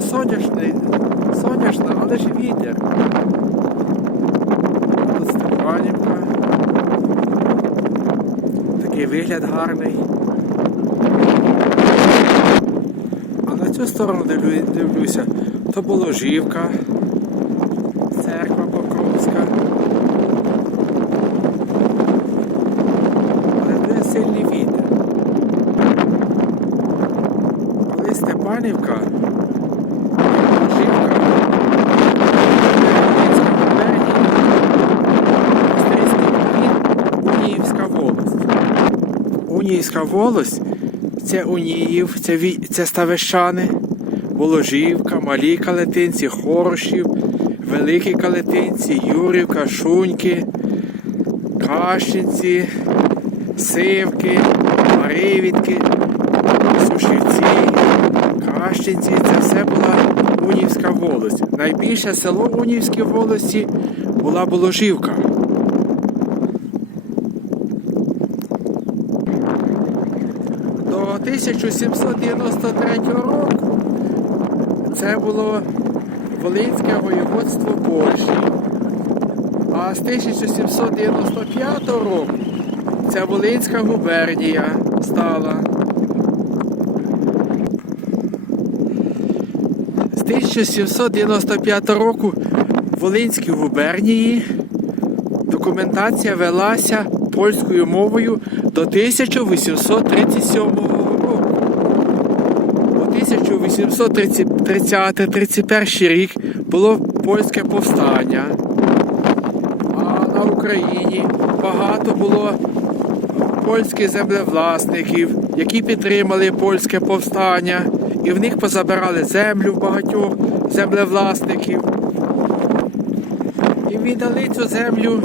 сонячна, сонячна, але ж вітер. Тут Степанівка. Такий вигляд гарний. А на цю сторону дивлю, дивлюся, то Боложівка, церква Покровська. Але де сильний вітер. Коли Степанівка, Боложівка, Хмельницька губернія, Австрійський повіт, Уніївська волость. Уніївська волость це Уніїв, це, це Ставищани, Воложівка, Малі Калетинці, Хорошів, Великі Калетинці, Юрівка, Шуньки, Кащинці, Сивки, Маривідки, Сушівці, Кащинці. Це все була Унівська волость. Найбільше село Унівській волості була Боложівка. До 1793 року це було Волинське воєводство Польщі. А з 1795 року ця Волинська губернія стала. З 1795 року в Волинській губернії документація велася польською мовою до 1837 року. У 1830-31 рік було польське повстання. А на Україні багато було польських землевласників, які підтримали польське повстання, і в них позабирали землю багатьох землевласників. І віддали цю землю